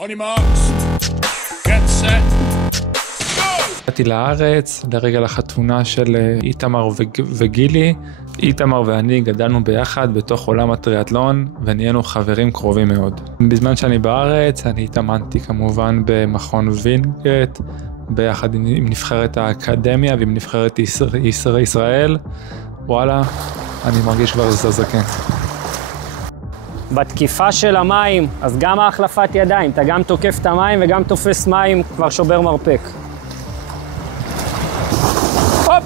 On your marks, get set, go! באתי לארץ לרגל החתונה של איתמר וגילי. איתמר ואני גדלנו ביחד בתוך עולם הטריאטלון ונהיינו חברים קרובים מאוד. בזמן שאני בארץ אני התאמנתי כמובן במכון וינגייט ביחד עם נבחרת האקדמיה ועם נבחרת ישראל. וואלה, אני מרגיש כבר זקן. בתקיפה של המים, אז גם ההחלפת ידיים, אתה גם תוקף את המים וגם תופס מים, כבר שובר מרפק. הופ!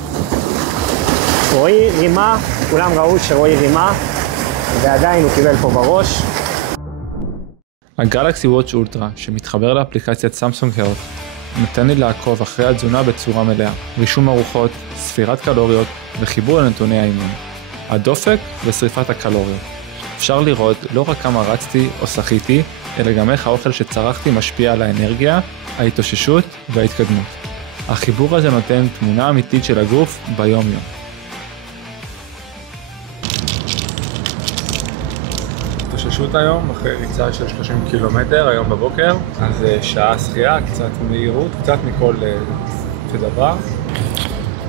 רואי רימה, כולם ראו שרואי רימה, ועדיין הוא קיבל פה בראש. הגלקסי וואץ' אולטרה, שמתחבר לאפליקציית סמסונג הרט, נותן לי לעקוב אחרי התזונה בצורה מלאה, רישום ארוחות, ספירת קלוריות וחיבור לנתוני האימון, הדופק ושריפת הקלוריות. אפשר לראות לא רק כמה רצתי או שחיתי, אלא גם איך האוכל שצרכתי משפיע על האנרגיה, ההתאוששות וההתקדמות. החיבור הזה נותן תמונה אמיתית של הגוף ביום יום. התאוששות היום, אחרי ריצה של 30 קילומטר היום בבוקר, אז שעה שחייה, קצת מהירות, קצת מכל דבר.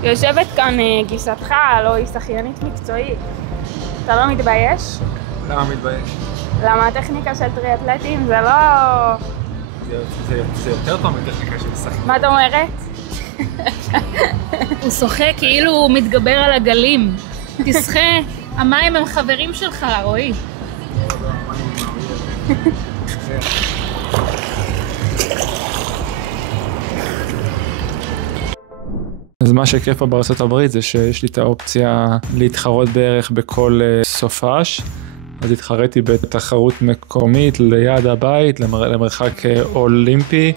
יושבת כאן גיסתך, לא היא שחיינית מקצועית. אתה לא מתבייש? למה מתבייש? למה הטכניקה של טריאטלטים זה לא... זה יותר טוב מטכניקה של שחיין. מה את אומרת? הוא שוחה כאילו הוא מתגבר על הגלים. תשחה, המים הם חברים שלך, רואי. אז מה שכיף פה בארצות הברית זה שיש לי את האופציה להתחרות בערך בכל סופש. אז התחרתי בתחרות מקומית ליד הבית, למרחק אולימפי,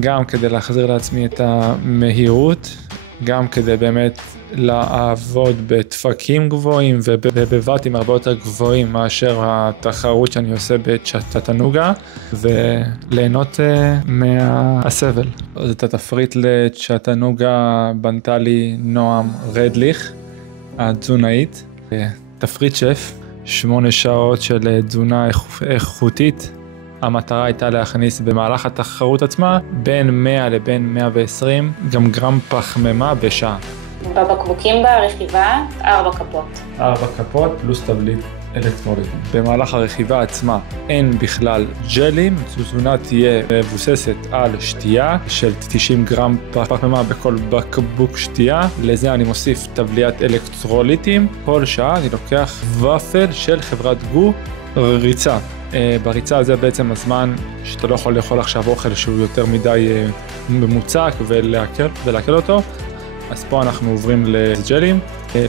גם כדי להחזיר לעצמי את המהירות, גם כדי באמת לעבוד בתפקים גבוהים ובבטים הרבה יותר גבוהים מאשר התחרות שאני עושה בצ'טנוגה, וליהנות מהסבל. אז את התפריט לצ'טנוגה בנתה לי נועם רדליך, התזונאית, תפריט שף, 8 שעות של תזונה איכותית. המטרה הייתה להכניס במהלך התחרות עצמה בין 100 לבין 120 גם גרם פחמימה בשעה. בבקבוקים ברכיבה 4 כפות. 4 כפות פלוס תבליט אלקטרוליטים. במהלך הרכיבה עצמה אין בכלל ג'לים, התזונה תהיה מבוססת על שתייה של 90 גרם פחמימה בכל בקבוק שתייה. לזה אני מוסיף תבליט אלקטרוליטים. כל שעה אני לוקח ופל של חברת גו ריצה. בריצה זה בעצם הזמן שאתה לא יכול לאכול עכשיו אוכל שהוא יותר מדי ממוצק ולהקל אותו. אז פה אנחנו עוברים לג'לים,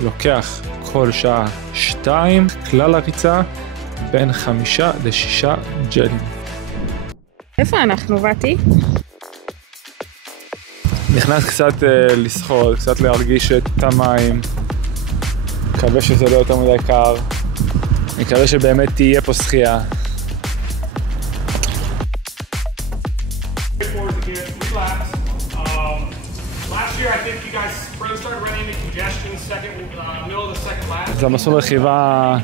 לוקח כל שעה 2, כלל הריצה בין 5 ל6 ג'לים. איפה אנחנו, באתי? נכנס קצת לשחות, קצת להרגיש את המים, מקווה שזה לא יותר מדי קר, מקווה שבאמת תהיה פה שחייה. זה מסלול רכיבה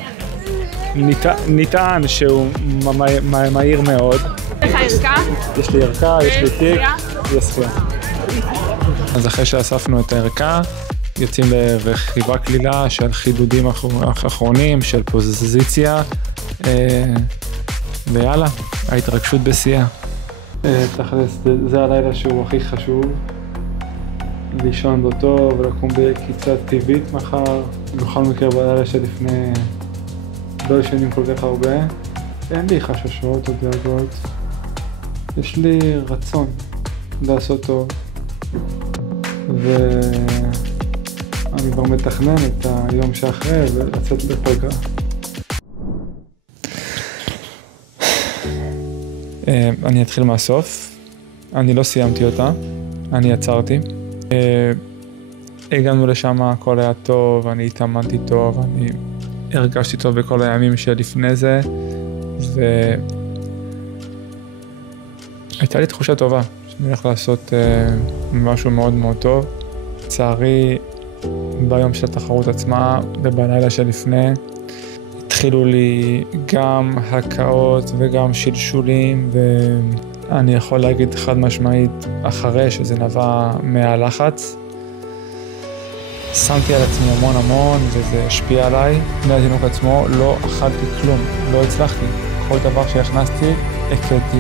נטען שהוא מהיר מאוד. יש לך ערכה? יש לי ערכה, יש לי תיק, יש שחייה. אז אחרי שאספנו את הערכה, יוצאים לרכיבה כלילה של חידודים אחרונים, של פוזיציה, ויאללה, ההתרגשות בשיאה. תכלס, זה הלילה שהוא הכי חשוב. לישון בו טוב ולקום בקיצה טבעית מחר. בכל מקרה בלילה שלפני לא ישנים כל כך הרבה. אין לי חששות או דאגות. יש לי רצון לעשות טוב. ואני כבר מתכנן את היום שאחרי ולצאת לפגרה. אני אתחיל מהסוף. אני לא סיימתי אותה. אני עצרתי. הגענו לשם, הכל היה טוב, אני התאמנתי טוב, אני הרגשתי טוב בכל הימים שלפני זה, והייתה לי תחושה טובה שאני הולך לעשות משהו מאוד מאוד טוב. לצערי, ביום של התחרות עצמה ובלילה שלפני, התחילו לי גם הקאות וגם שלשולים אני יכול להגיד חד משמעית אחרי שזה נבע מהלחץ. שמתי על עצמי המון וזה השפיע עליי. מהזינוק עצמו לא אכלתי כלום, לא הצלחתי. כל דבר שהכנסתי, הקטתי.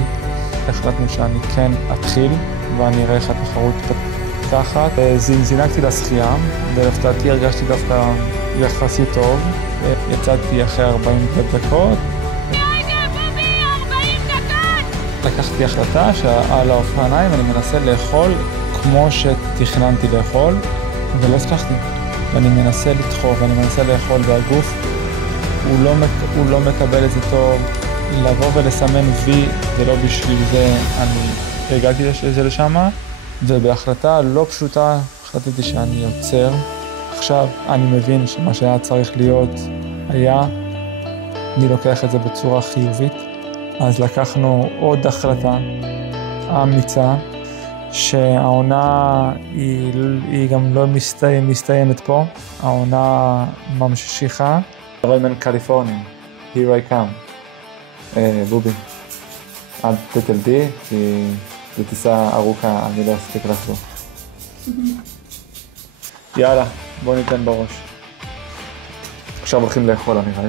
החלטנו שאני כן אתחיל ואני אראה איך התחרות פתחת. זינקתי לשחייה ולהפתעתי הרגשתי דווקא יחסית טוב. יצאתי אחרי 40 דקות. לקחתי החלטה שעל האופניים אני מנסה לאכול כמו שתכננתי לאכול ולא הצלחתי. ואני מנסה לדחוף ואני מנסה לאכול והגוף הוא לא מקבל את זה טוב. לבוא ולסמן וי זה לא בשביל זה אני הגעתי לשם ובהחלטה לא פשוטה החלטתי שאני עוצר. עכשיו אני מבין שמה שהיה צריך להיות היה, אני לוקח את זה בצורה חיובית. אז לקחנו עוד החלטה אמיצה שהעונה היא גם לא מסתיימת פה, העונה ממשיכה. רוימן קליפורניה, here I come. בובי, עד תתלדי, כי זו טיסה ארוכה, אני לא אספיק לחזור. יאללה, בוא ניתן בראש. עכשיו הולכים לאכול, אני רואה.